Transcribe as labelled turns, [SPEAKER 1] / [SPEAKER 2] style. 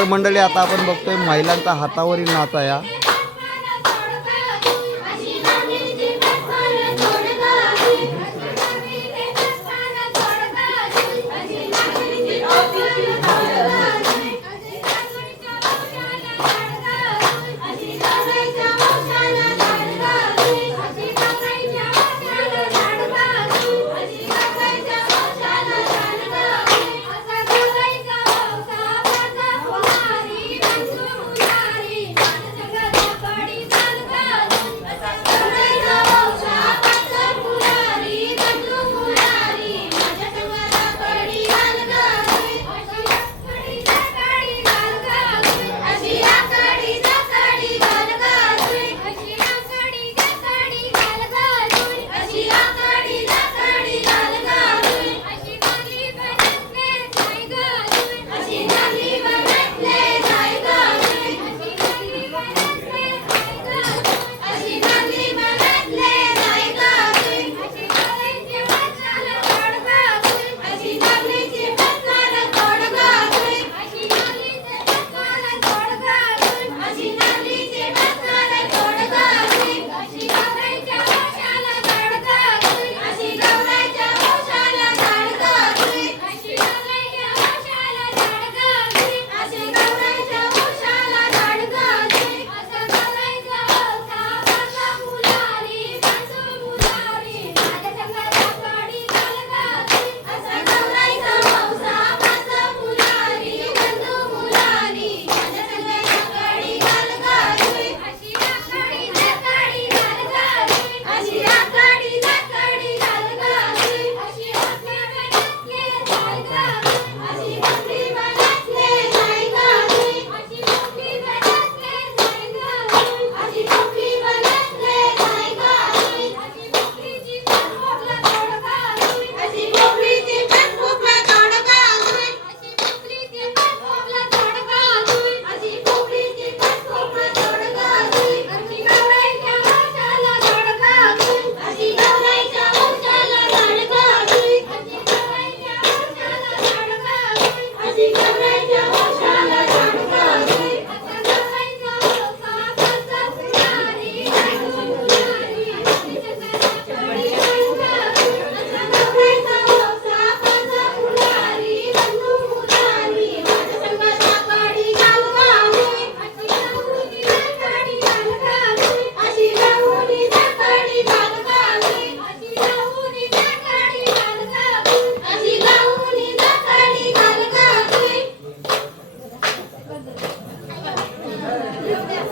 [SPEAKER 1] तर मंडळी आता आपण बघतोय महिलांचा हातावरील नाचा या.